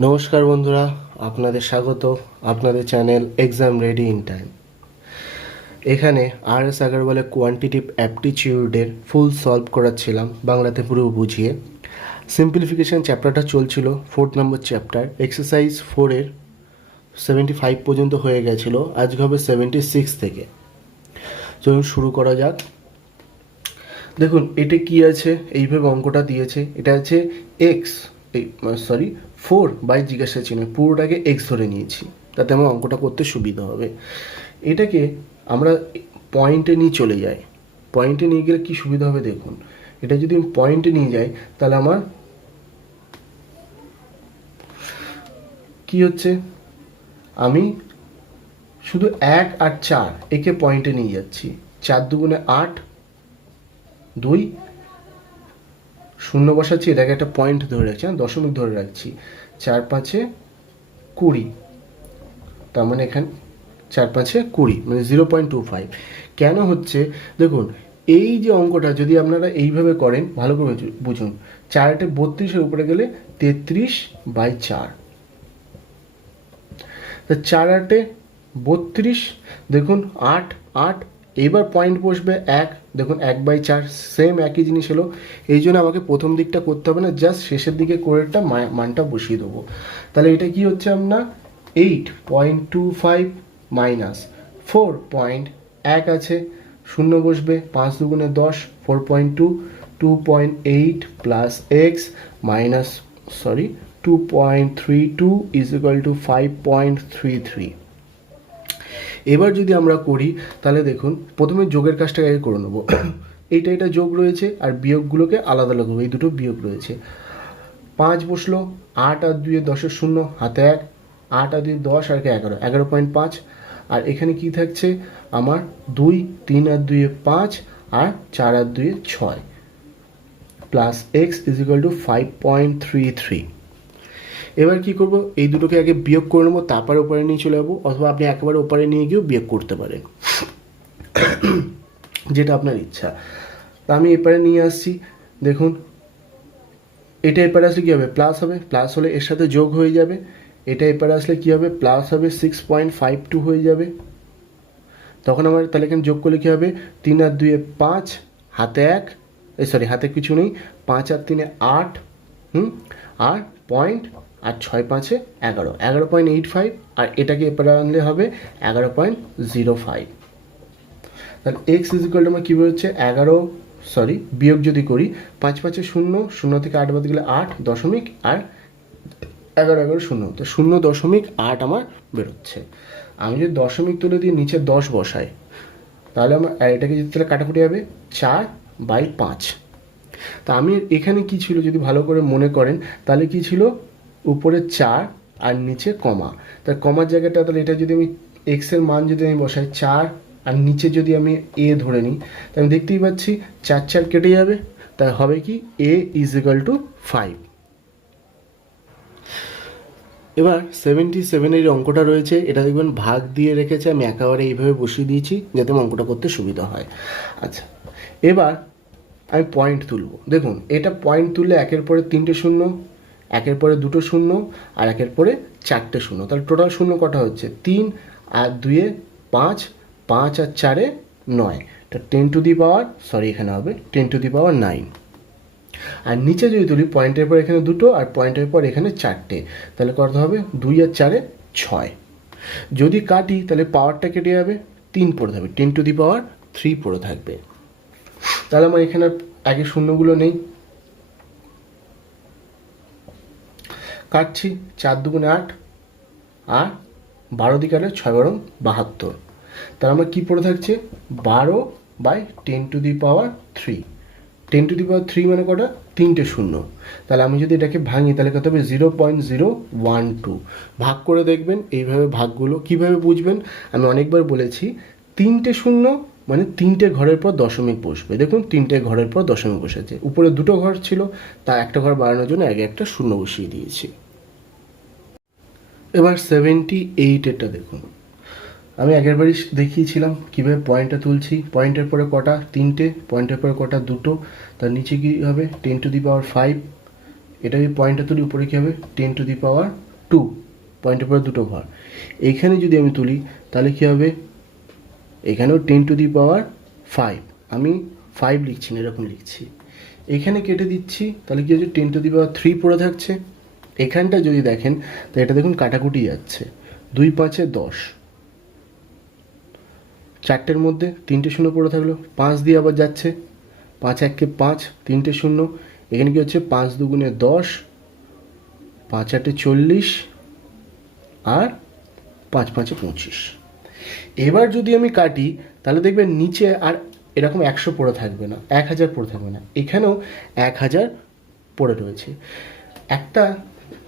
নমস্কার বন্ধুরা, আপনাদের স্বাগত আপনাদের channel exam ready in time. এখানে আর.এস. আগরওয়ালের কোয়ান্টিটিভ অ্যাপটিটিউডের ফুল সলভ করাচ্ছিলাম বাংলাতে পুরো বুঝিয়ে। সিম্পলিফিকেশান চ্যাপ্টারটা চলছিল, 4 নম্বর চ্যাপ্টার। এক্সারসাইজ 4-এর 75 পর্যন্ত হয়ে গেছিলো, আজকে হবে 76 থেকে। চলুন শুরু করা যাক। দেখুন এটা কি আছে, এইভাবে অঙ্কটা দিয়েছে। এটা আছে এক্স, 4 বাই জিজ্ঞাসা চিহ্ন, পুরোটাকে এক্স ধরে নিয়েছি, তাতে আমার অঙ্কটা করতে সুবিধা হবে। এটাকে আমরা পয়েন্টে নিয়ে চলে যাই। পয়েন্টে নিয়ে গেলে কি সুবিধা হবে দেখুন, এটা যদি আমি পয়েন্টে নিয়ে যাই তাহলে আমার কি হচ্ছে, আমি শুধু 1 আর 4 একে পয়েন্টে নিয়ে যাচ্ছি। 4 দুগুণে 8, 2 শূন্য বসাচ্ছি, এটাকে একটা পয়েন্ট ধরে রাখছি, দশমিক ধরে রাখছি। 4 5 20, তার মানে এখানে 4 5 20 মানে 0.25 কেন হচ্ছে দেখুন। এই যে অঙ্কটা যদি আপনারা এইভাবে করেন, ভালো করে বুঝুন। 4 32-এর উপরে গেলে 33/4, তা 4 32, দেখুন 8 8, এবার পয়েন্ট বসবে 1, দেখুন 1/4, সেম একই জিনিস হলো। এই জন্য আমাকে প্রথম দিকটা করতে হবে না, জাস্ট শেষের দিকে করে একটা মানটা বসিয়ে দেবো। তাহলে এটা কি হচ্ছে আপনার 8.25 মাইনাস 4.1 আছে, শূন্য বসবে, 5 দুগুণে 10, 4.2, 2.8 plus x minus 2.32 is equal two 5.33। এবার যদি আমরা করি তাহলে দেখুন, প্রথমে যোগের কাজটাকে আগে করে নেবো। এটা যোগ রয়েছে আর বিয়োগগুলোকে আলাদা আলাদা, এই দুটো বিয়োগ রয়েছে। 5 বসলো, 8 আর 2 10-এর শূন্য, হাতে 1, 8 আর 2 10 আর 11, 11.5। আর এখানে কি থাকছে আমার 2, 3 আর 2 5, আর 4 আর 2 6, plus x is equal two 5.33। এবার কি করব, এই দুটোকে আগে বিয়োগ করে নেবো, তারপরে ওপরে নিয়ে চলে যাবো, অথবা আপনি একেবারে ওপরে নিয়ে গিয়েও বিয়োগ করতে পারেন, যেটা আপনার ইচ্ছা। তা আমি এপারে নিয়ে আসছি, দেখুন এটা এপারে আসলে কী হবে, প্লাস হবে, প্লাস হলে এর সাথে যোগ হয়ে যাবে। এটা এপারে আসলে কী হবে, প্লাস হবে, 6.52 হয়ে যাবে। তখন আমার তাহলে এখানে যোগ করলে কী হবে, 3 আর 2 5, হাতে 1, হাতে কিছু নেই, 5 আর 3 8, আর পয়েন্ট, আর 6 5 11, 11.85, আর এটাকে এপারে আনলে হবে 11.05। তাহলে এক্স ইজ ইকুয়াল টু আমার কী হচ্ছে 11, বিয়োগ যদি করি 5 5 0, 0 থেকে 8 বাদ গেলে 8 দশমিক, আর 11 11 0, তো 0.8 আমার বেরোচ্ছে। আমি যদি দশমিক তুলে দিয়ে নিচে 10 বসাই, তাহলে আমার এটাকে যদি তাহলে কাটাকুটি হবে 4/5। তা আমি এখানে কি ছিল যদি ভালো করে মনে করেন, তাহলে কি ছিল, উপরে 4 আর নিচে কমা। তার কমার জায়গাটা, তাহলে এটা যদি আমি এক্সের মান যদি আমি বসাই 4, আর নিচে যদি আমি এ ধরে নিই, তাহলে আমি দেখতেই পাচ্ছি 4 4 কেটে যাবে, তাই হবে কি এ ইজ ইকুয়াল টু 5। এবার 77-এর অঙ্কটা রয়েছে, এটা দেখবেন ভাগ দিয়ে রেখেছে, আমি একেবারে এইভাবে বসিয়ে দিয়েছি যাতে অঙ্কটা করতে সুবিধা হয়। আচ্ছা, এবার আমি পয়েন্ট তুলব। দেখুন এটা পয়েন্ট তুললে 1-এর পরে 3টে শূন্য, 1-এর পরে 2টো শূন্য, আর 1-এর পরে 4টে শূন্য, তাহলে টোটাল শূন্য কটা হচ্ছে 3 আর 2 5, 5 আর 4 9, এটা 10 টু দি পাওয়ার, এখানে হবে 10 টু দি পাওয়ার 9। আর নিচে যদি তুলি, পয়েন্টের পর এখানে 2টো, আর পয়েন্টের পর এখানে 4টে, তাহলে কত হবে 2 আর 4 6। যদি কাটি তাহলে পাওয়ারটা কেটে যাবে, 3 পড়ে থাকবে, 10 টু দি পাওয়ার 3 পড়ে থাকবে। তাহলে আমার এখানে আগে শূন্যগুলো নেই, কাটছি, 4 দুগুণে 8, আর 12 দিকে 6 12 72, তাহলে আমার কী পড়ে থাকছে 12/10 to the power 3। 10 to the পাওয়ার 3 মানে কটা, 3টে শূন্য। তাহলে আমি যদি এটাকে ভাঙি তাহলে কত হবে 0.012। ভাগ করে দেখবেন এইভাবে, ভাগগুলো কীভাবে বুঝবেন আমি অনেকবার বলেছি, 3টে শূন্য মানে 3টে ঘরের পর দশমিক বসবে। দেখুন 3টে ঘরের পর দশমিক বসেছে, উপরে 2টো ঘর ছিল, তা একটা ঘর বাড়ানোর জন্য আগে একটা শূন্য বসিয়ে দিয়েছি। এবার 78-এরটা দেখুন, আমি আগেরবারই দেখিয়েছিলাম কীভাবে পয়েন্টটা তুলছি। পয়েন্টের পরে কটা 3টে, পয়েন্টের পরে কটা 2টো, তার নিচে কী হবে 10 টু দি পাওয়ার 5। এটা যদি পয়েন্টটা তুলি উপরে কী হবে 10 টু দি পাওয়ার টু, পয়েন্টের পরে দুটো ঘর। এখানে যদি আমি তুলি তাহলে কী হবে, এখানেও 10⁵, আমি 5 লিখছি না, এরকম লিখছি। এখানে কেটে দিচ্ছি, তাহলে কী হচ্ছে 10⁵ পড়ে থাকছে। এখানটা যদি দেখেন তো এটা দেখুন কাটাকুটি যাচ্ছে, 2 5 10, চারটের মধ্যে 3টে শূন্য পড়ে থাকলো, 5 দিয়ে আবার যাচ্ছে, 5 1 5, 3টে শূন্য, এখানে কি হচ্ছে 5 2 10, 5 8 40, আর 5 5 25। এবার যদি আমি কাটি তাহলে দেখবেন নিচে আর এরকম 100 পড়ে থাকবে না, 1000 পড়ে থাকবে না, এখানেও 1000 পড়ে রয়েছে। একটা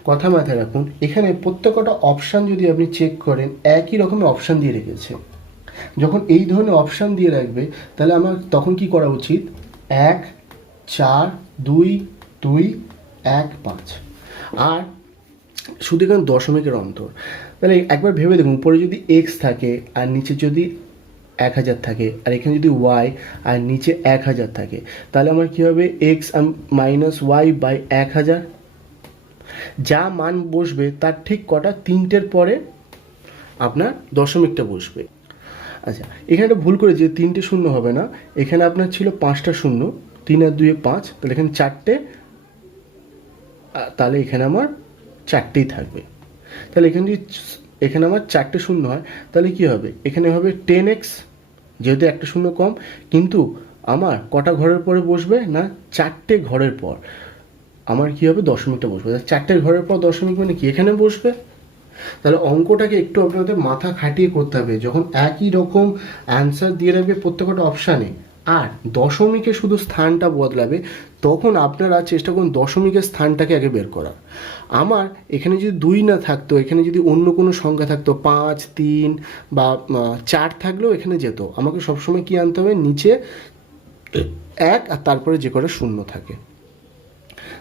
কথা মাথায় রাখুন, এখানে প্রত্যেকটা অপশান যদি আপনি চেক করেন একই রকমের অপশান দিয়ে রেখেছে। যখন এই ধরনের অপশান দিয়ে রাখবে তাহলে আমার তখন কি করা উচিত, 1 4 2 2 1 5, আর শুধু এখানে দশমিকের অন্তর। তাহলে একবার ভেবে দেখুন, উপরে যদি এক্স থাকে আর নিচে যদি 1000 থাকে, আর এখানে যদি ওয়াই আর নিচে 1000 থাকে, তাহলে আমার কী হবে, এক্স মাইনাস ওয়াই বাই 1000। যা মান বসবে তার ঠিক কটা 3টের পরে আপনার দশমিকটা বসবে। আচ্ছা, এখানে একটা ভুল করেছি, 3টে শূন্য হবে না, এখানে আপনার ছিল 5টা শূন্য, 3 আর 2 5, তাহলে এখানে 4টে, তাহলে এখানে আমার 4টেই থাকবে। তাহলে এখানে যদি এখানে আমার 4টে শূন্য হয় তাহলে কি হবে, এখানে হবে 10x, যেহেতু একটা শূন্য কম, কিন্তু আমার কটা ঘরের পরে বসবে না, 4টে ঘরের পর আমার কি হবে, দশমিকটা বসবে। 4টে ঘরের পর দশমিক মানে কি, এখানে বসবে। তাহলে অঙ্কটাকে একটু আপনাদের মাথা খাটিয়ে করতে হবে, যখন একই রকম অ্যান্সার দিয়ে রাখবে প্রত্যেকটা অপশানে, আর দশমিকে শুধু স্থানটা বদলাবে, তখন আপনারা চেষ্টা করুন দশমিকের স্থানটাকে আগে বের করার। আমার এখানে যদি 2 না থাকতো, এখানে যদি অন্য কোনো সংখ্যা থাকতো, 5 3 বা 4 থাকলেও এখানে যেত, আমাকে সবসময় কি আনতে হবে, নিচে 1 আর তারপরে যে করে শূন্য থাকে।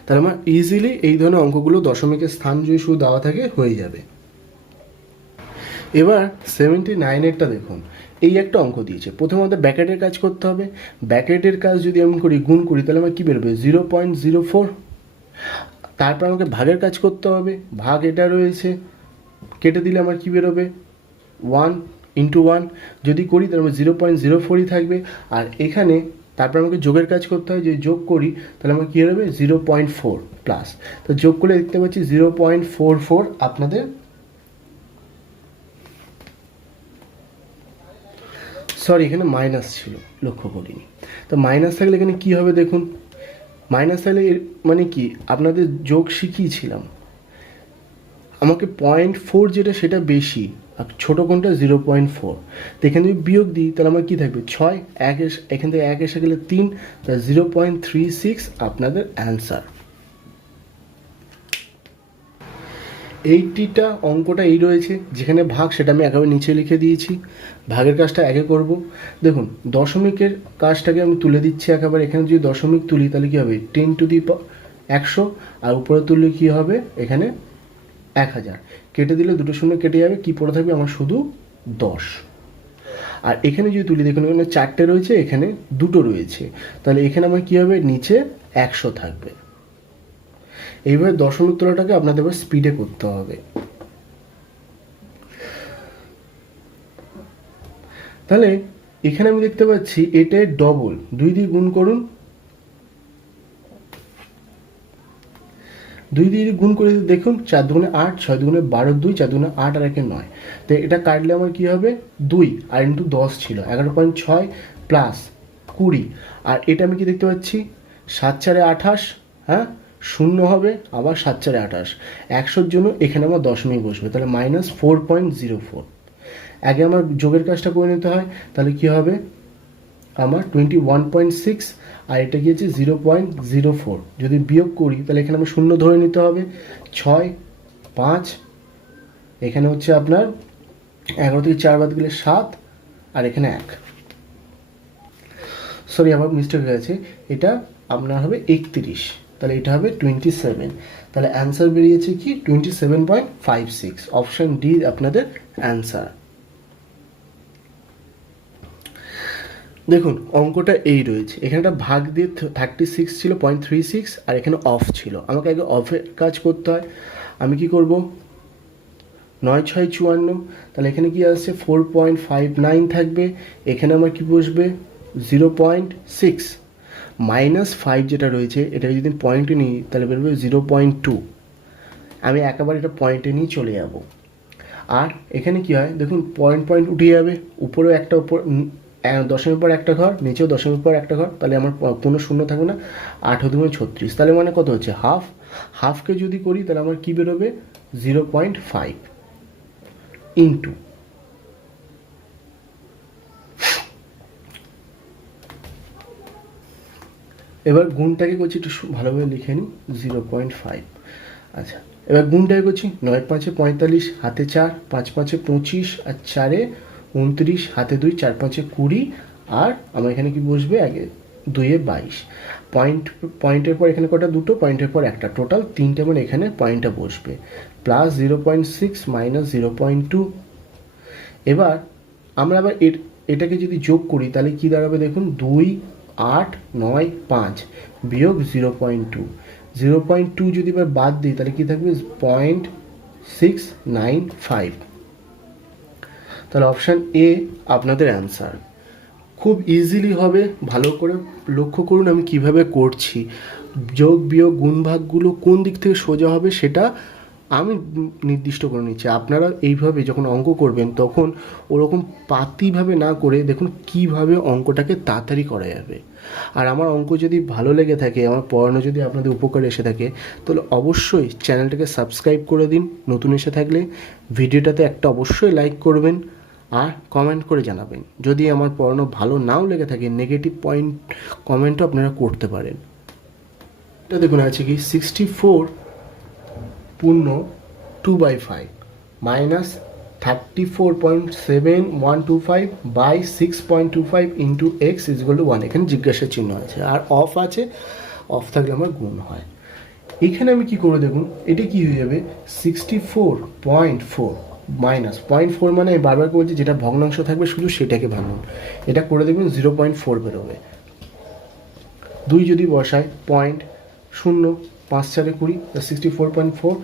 তাহলে আমার ইজিলি এই ধরনের অঙ্কগুলো দশমিকের স্থান যদি শুধু দেওয়া থাকে হয়ে যাবে। এবার 79-এরটা দেখুন, এই একটা অঙ্ক দিয়েছে, প্রথমে আমাদের ব্র্যাকেটের কাজ করতে হবে। ব্র্যাকেটের কাজ যদি আমি করি, গুণ করি, তাহলে আমার কী বেরোবে, 0.04। তারপর আমাকে ভাগের কাজ করতে হবে, ভাগ এটা রয়েছে, কেটে দিলে আমার কী বেরোবে, 1 × 1 যদি করি তাহলে আমার 0.04ই থাকবে। আর এখানে তারপর আমাকে যোগের কাজ করতে হয়, যদি যোগ করি তাহলে আমার কী হবে, 0.4 প্লাস, তো যোগ করলে দেখতে পাচ্ছি 0.44। আপনাদের সরি, এখানে মাইনাস ছিল, লক্ষ্য করিনি। তো মাইনাস থাকলে এখানে কী হবে দেখুন, মাইনাস থাকলে মানে কি, আপনাদের যোগ শিখিয়েছিলাম, আমাকে 0.4 যেটা সেটা বেশি, আর ছোটো কোনটা 0.4। তো এখানে যদি বিয়োগ দিই তাহলে আমার কী থাকবে, 6, এখান থেকে 1 এসে গেলে 3, তা 0.36 আপনাদের অ্যান্সার। 80টা অঙ্কটা এই রয়েছে, যেখানে ভাগ সেটা আমি একেবারে নিচে লিখে দিয়েছি, ভাগের কাজটা আগে করব। দেখুন দশমিকের কাজটাকে আমি তুলে দিচ্ছি একেবারে, এখানে যদি দশমিক তুলি তাহলে কী হবে, 10⁻100, আর উপরে তুললে কী হবে, এখানে 1000, কেটে দিলে দুটো শূন্য কেটে যাবে, কি পড়ে থাকবে আমার শুধু 10। আর এখানে যদি তুলি দেখুন, এখানে 4টে রয়েছে, এখানে 2টো রয়েছে, তাহলে এখানে আমার কী হবে, নিচে 100 থাকবে। এইভাবে দশমিক তোলাটাকে আপনাদের এবার স্পিডে করতে হবে। তাহলে এখানে আমি দেখতে পাচ্ছি এটার ডবল, 2 দিয়ে গুণ করুন, 2 দিয়ে গুণ করে দেখুন, 4 2 8, 6 2 12, 2 4 2 8 আর 1 9। তো এটা কাটলে আমার কী হবে, 2 আর ইন্টু 10 ছিল 11.6 প্লাস 20, আর এটা আমি কি দেখতে পাচ্ছি, 7 4 28, হ্যাঁ শূন্য হবে, আবার 7 4 28, 100-র জন্য এখানে আমার দশমিক বসবে, তাহলে -4.04। আগে আমার যোগের কাজটা করে নিতে হয়, তাহলে কি হবে, আমার 21.6, আর এটা কি হচ্ছে 0.04। যদি বিয়োগ করি তাহলে এখানে আমার শূন্য ধরে নিতে হবে, 6 5, এখানে হচ্ছে আপনার 11 থেকে 4 বাদ গেলে 7, আর এখানে 1, সরি আমার মিস্টেক হয়ে গেছে, এটা আপনার হবে 31, তাহলে এটা হবে 27। তাহলে অ্যান্সার বেরিয়েছে কি, 27.56। অপশান ডি আপনাদের অ্যান্সার। দেখুন অঙ্কটা এই রয়েছে, এখানে একটা ভাগ দিয়ে 36 ছিল 0.36, আর এখানে অফ ছিল, আমাকে আগে অফের কাজ করতে হয়। আমি কি করব, 9×6 = 54, তাহলে এখানে কি আসছে 4.59 থাকবে, এখানে আমার কি বসবে 0.6, -5 যেটা রয়েছে এটাকে যদি পয়েন্টে নিই তাহলে বেরোবে 0.2। আমি একেবারে এটা পয়েন্টে নিয়ে চলে যাব। আর এখানে কি হয় দেখুন, পয়েন্ট উঠে যাবে, উপরেও একটা উপর দশমের পর একটা ঘর, নিচেও দশমের পর একটা ঘর, তাহলে আমার কোনো শূন্য থাকবে না। 8×36, তাহলে মানে কত হচ্ছে হাফকে যদি করি তাহলে আমার কি বেরোবে 0.5 ইন্টু, এবার গুণটাকে করছি একটু ভালোভাবে লিখে নিই 0.5। আচ্ছা, এবার গুণটাকে করছি 9×5 = 45, হাতে 4, 5×5 = 25, আর 4 × 29, হাতে 2, 4×5 = 20, আর আমার এখানে কি বসবে আগে 2 × 22। পয়েন্টের পর এখানে কটা, দুটো, পয়েন্টের পর একটা, টোটাল 3টে, মানে এখানে পয়েন্টটা বসবে প্লাস 0.6 মাইনাস 0.2। এবার আমরা আবার এটাকে যদি যোগ করি তাহলে কি দাঁড়াবে দেখুন, 2, 8, 9, 5 বিয়োগ 0.2। 0.2 যদি এবার বাদ দিই তাহলে কি থাকবে 0.695। তাহলে অপশান এ আপনাদের অ্যান্সার। খুব ইজিলি হবে, ভালো করে লক্ষ্য করুন আমি কিভাবে করছি। যোগ বিয়োগ গুণ ভাগগুলো কোন দিক থেকে সোজা হবে সেটা আমি নির্দিষ্ট করে নিচ্ছি। আপনারা এইভাবে যখন অঙ্ক করবেন তখন ওরকম পাতিভাবে না করে দেখুন কিভাবে অঙ্কটাকে তাড়াতাড়ি করা যাবে। আর আমার অঙ্ক যদি ভালো লেগে থাকে, আমার পড়ানো যদি আপনাদের উপকারে এসে থাকে, তাহলে অবশ্যই চ্যানেলটাকে সাবস্ক্রাইব করে দিন। নতুন এসে থাকলে ভিডিওটাতে একটা অবশ্যই লাইক করবেন আর কমেন্ট করে জানাবেন। যদি আমার পড়ানো ভালো নাও লেগে থাকে, নেগেটিভ পয়েন্ট কমেন্টও আপনারা করতে পারেন। এটা দেখুন আছে কি 64 পূর্ণ 2/5 মাইনাস 34.7125 বাই 6.25 ইন্টু x = 1। এখানে জিজ্ঞাসা চিহ্ন আছে আর অফ আছে, অফ থাকলে আমার গুণ হয়। এখানে আমি কি করে দেখুন, এটা কি হয়ে যাবে 64.4 মাইনাস 0.4, মানে বারবার বলছি যেটা ভগ্নাংশ থাকবে শুধু সেটাকে ভাঙুন। এটা করে দেখবেন 0.4 বেরোবে। 2 যদি বসায় 0.0, 5 × 4 = 20, 64.4,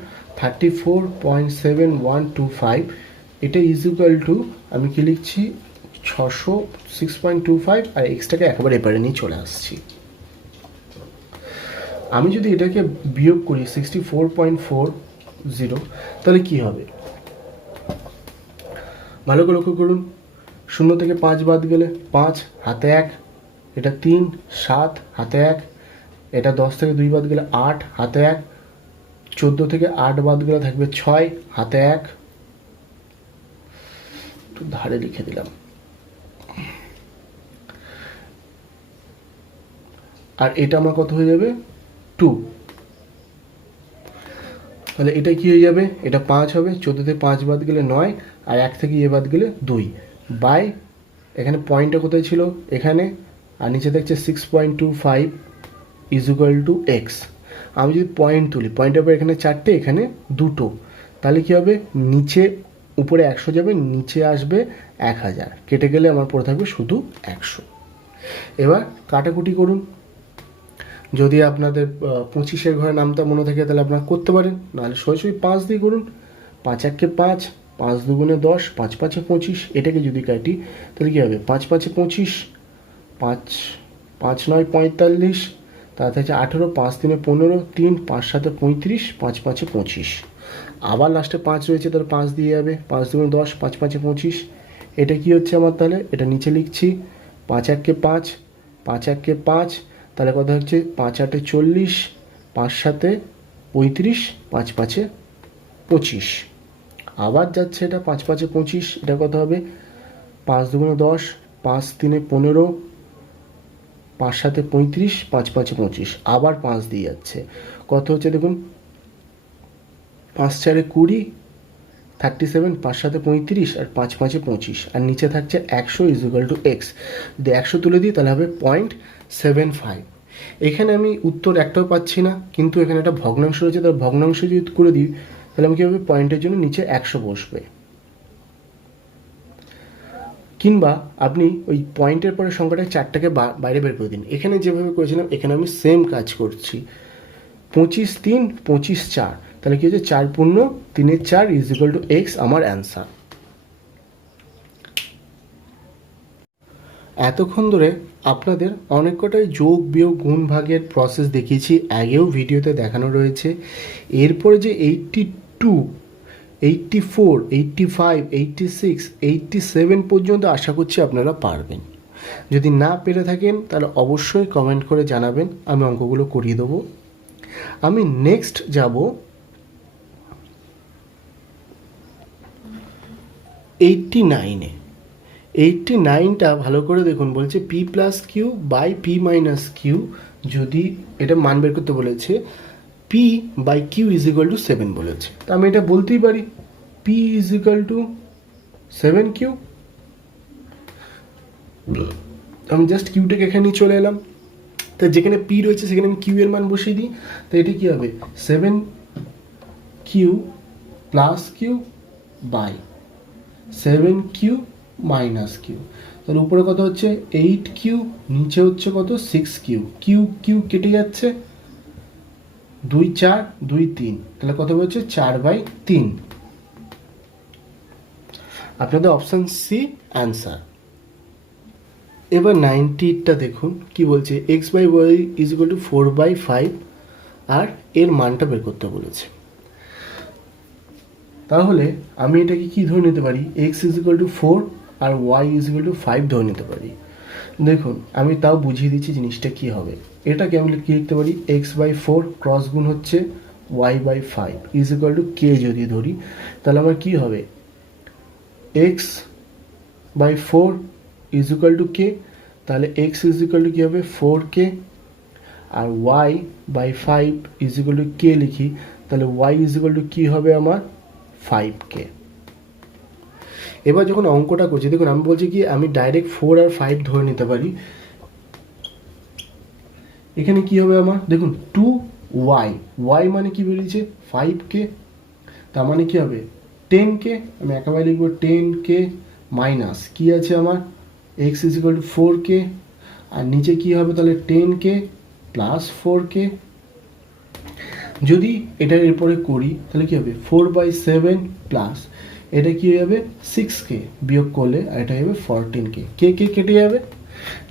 34.7125, এটা ইকুয়াল টু আমি কি লিখছি 606.25, আর এক্সটাকে একেবারে এপারে নিয়ে চলে আসছি। আমি যদি এটাকে বিয়োগ করি 64.40, তাহলে কি হবে ভালো করে লক্ষ্য করুন। 0 থেকে 5 বাদ গেলে 5, হাতে 1, এটা 3, 7, হাতে 1, এটা 10 থেকে 2 বাদ গেলে 8, হাতে 1, 14 থেকে 8 বাদ গেলে থাকবে 6, হাতে 1, একটু ধারে লিখে দিলাম, আর এটা আমার কত হয়ে যাবে 2। তাহলে এটা কি হয়ে যাবে, এটা 5 হবে, 14 থেকে 5 বাদ গেলে 9, আর 1 থেকে বাদ গেলে 2, বাই এখানে পয়েন্টটা কোথায় ছিল এখানে, আর নিচে দেখছে 6.25 = x। আমি যদি পয়েন্ট তুলি, পয়েন্টের পর এখানে 4টে, এখানে 2টো, তাহলে কি হবে নিচে উপরে 100 যাবে, নিচে আসবে 1000, কেটে গেলে আমার পড়ে থাকবে শুধু 100। এবার কাটাকুটি করুন। যদি আপনাদের 25-এর ঘরে নামটা মনে থাকে তাহলে আপনারা করতে পারেন, নাহলে সরাসরি 5 দিয়ে করুন। 5 × 1 = 5, 5 × 2 = 10, 5 × 5 = 25। এটাকে যদি কাটি তাহলে কী হবে 5 × 5 = 25, 5 5 × 9 = 45, তার থেকে 18, 5 × 3 = 15, 3 5 × 7 = 35, 5 × 5 = 25। আবার লাস্টে 5 রয়েছে, তাহলে 5 দিয়ে যাবে, 5 × 2 = 10, 5 × 5 = 25। এটা কি হচ্ছে আমার, তাহলে এটা নিচে লিখছি 5 × 1 = 5, 5 × 1 = 5, তাহলে কথা হচ্ছে 5 × 8 = 40, 5 × 7 = 35, 5 × 5 = 25। আবার যাচ্ছে এটা 5 × 5 = 25, এটা কত হবে 5 × 2 = 10, 5 × 3 = 15, 5 × 7 = 35, 5 × 5 = 25। আবার 5 দিয়ে যাচ্ছে, কত হচ্ছে দেখুন 5 × 4 = 20, 37, 5 × 7 = 35, আর 5 × 5 = 25, আর নিচে থাকছে 100 = x। যদি 100 তুলে দিই তাহলে হবে 0.75। এখানে আমি উত্তর একটাও পাচ্ছি না, কিন্তু এখানে একটা ভগ্নাংশ রয়েছে, তার ভগ্নাংশ যদি করে দিই তাহলে আমি কী হবে, পয়েন্টের জন্য নিচে 100 বসবে। কিংবা আপনি ওই পয়েন্টের পরে সংখ্যাটা 4টাকে বাইরে বের করে দিন। এখানে যেভাবে করেছিলাম এখানে আমি সেম কাজ করছি। 25 3, 25 4, তাহলে কি হচ্ছে 4 পূর্ণ 3 4 ইজ ইকুয়াল টু এক্স আমার অ্যান্সার। এতক্ষণ ধরে আপনাদের অনেক কটাই যোগ বিয়োগ গুণ ভাগের প্রসেস দেখিয়েছি, আগেও ভিডিওতে দেখানো রয়েছে। এরপরে যে 82, 84, 85, 86, 87 পর্যন্ত আশা করছি আপনারা পারবেন। যদি না পেরে থাকেন তাহলে অবশ্যই কমেন্ট করে জানাবেন, আমি অঙ্কগুলো করিয়ে দেবো। আমি নেক্সট যাব 89-এ। 89টা ভালো করে দেখুন, বলছে P plus Q by P minus Q, যদি এটা মান বের করতে বলেছে, P by Q is equal to 7 বলেছে। তা আমি এটা বলতেই পারি P is equal to 7 Q. আমি জাস্ট কিউটাকে এখানে নিয়ে চলে এলাম, তা যেখানে পি রয়েছে সেখানে আমি কিউ এর মান বসিয়ে দিই। তো এটা কী হবে 7 Q plus Q by 7 Q minus Q. তাহলে উপরে কত হচ্ছে 8 কিউ, নিচে হচ্ছে কত 6 কিউ। কিউ কিউ কেটে যাচ্ছে, 2 4 2 3, তাহলে কত হচ্ছে 4/3। আপনাদের অপশান সি অ্যান্সার। এবার 90টা দেখুন কি বলছে, X by Y is equal to 4/5 আর এর মানটা বের করতে বলেছে। তাহলে আমি এটাকে কি ধরে নিতে পারি, এক্স ইজ ইকুয়াল টু 4 আর ওয়াই ইজ ইকুয়াল টু 5 ধরে নিতে পারি। দেখুন আমি তাও বুঝিয়ে দিচ্ছি জিনিসটা কি হবে। এটাকে আমি কি লিখতে পারি, এক্স বাই 4 ক্রস গুণ হচ্ছে Y by 5 is equal to K যদি ধরি, তাহলে আমার কি হবে X by 4 is equal to K, তাহলে এক্স ইজ ইকুয়াল টু কী হবে 4k, আর Y by 5 is equal to K লিখি, তাহলে ওয়াই ইজ ইকুয়াল টু কী হবে আমার 5k। এবার যখন অঙ্কটা করছি দেখুন আমি বলছি কি আমি ডাইরেক্ট 4 আর 5 ধরে নিতে পারি। এখানে কি হবে আমার দেখুন 2y, ওয়াই মানে কি বেরিয়েছে 5k, তার মানে কি হবে 10k, আমি একেবারে লিখবো 10k মাইনাস কি আছে আমার x is equal two 4k, আর নিচে কি হবে তাহলে 10k প্লাস 4k। যদি এটার এরপরে করি তাহলে কি হবে 4/7 প্লাস এটা কি হয়ে যাবে 6k, বিয়োগ করলে আর এটা হবে 14k, কে কে কেটে যাবে।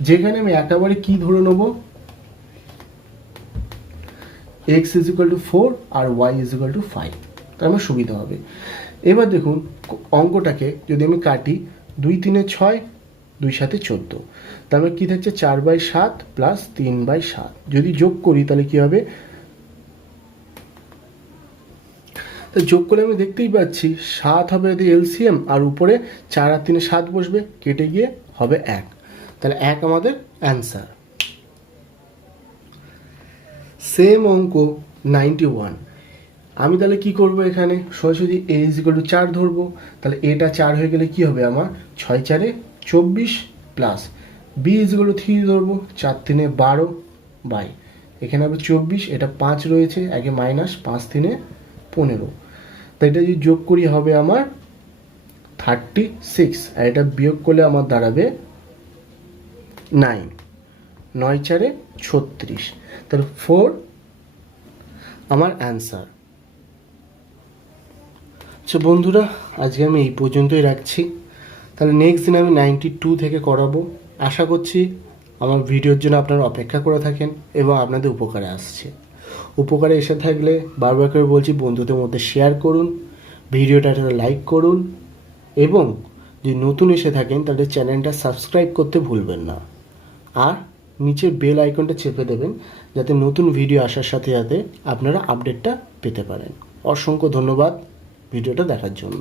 যেখানে আমি একেবারে কি ধরে নেবো x ইজ ইকুয়াল টু 4 আর y ইজ ইকুয়াল টু 5, তার আমার সুবিধা হবে। এবার দেখুন অঙ্কটাকে যদি আমি কাটি 2 3 6 2 7 14, তারপরে কী থাকছে 4/7 প্লাস 3/7, যদি যোগ করি তাহলে কি হবে, তো যোগ করে আমি দেখতেই পাচ্ছি 7 হবে যদি এলসিএম, আর উপরে 4 আর 3 7 বসবে, কেটে গিয়ে হবে 1, তাহলে 1 আমাদের অ্যান্সার। সেম অঙ্ক 91, আমি তাহলে কি করব এখানে সরাসরি a ইজ ইকুয়াল টু 4 ধরবো, তাহলে এটা 4 হয়ে গেলে কি হবে আমার 6 4 24 plus b is equal two 3 ধরবো, 4 3 12 বাই এখানে হবে 24, এটা 5 রয়েছে আগে মাইনাস 5 3 15, তো এটা যদি যোগ করি হবে আমার 36, আর এটা বিয়োগ করলে আমার দাঁড়াবে 9, 9 4 36, তাহলে 4 আমার অ্যান্সার। আচ্ছা বন্ধুরা আজকে আমি এই পর্যন্তই রাখছি, তাহলে নেক্সট দিন আমি 92 থেকে করাবো। আশা করছি আমার ভিডিওর জন্য আপনারা অপেক্ষা করে থাকেন এবং আপনাদের উপকারে আসছে। উপকারে এসে থাকলে বারবার করে বলছি বন্ধুদের মধ্যে শেয়ার করুন, ভিডিওটা লাইক করুন, এবং যদি নতুন এসে থাকেন তাহলে চ্যানেলটা সাবস্ক্রাইব করতে ভুলবেন না, আর নিচের বেল আইকনটা চেপে দেবেন যাতে নতুন ভিডিও আসার সাথে সাথে আপনারা আপডেটটা পেতে পারেন। অসংখ্য ধন্যবাদ ভিডিওটা দেখার জন্য।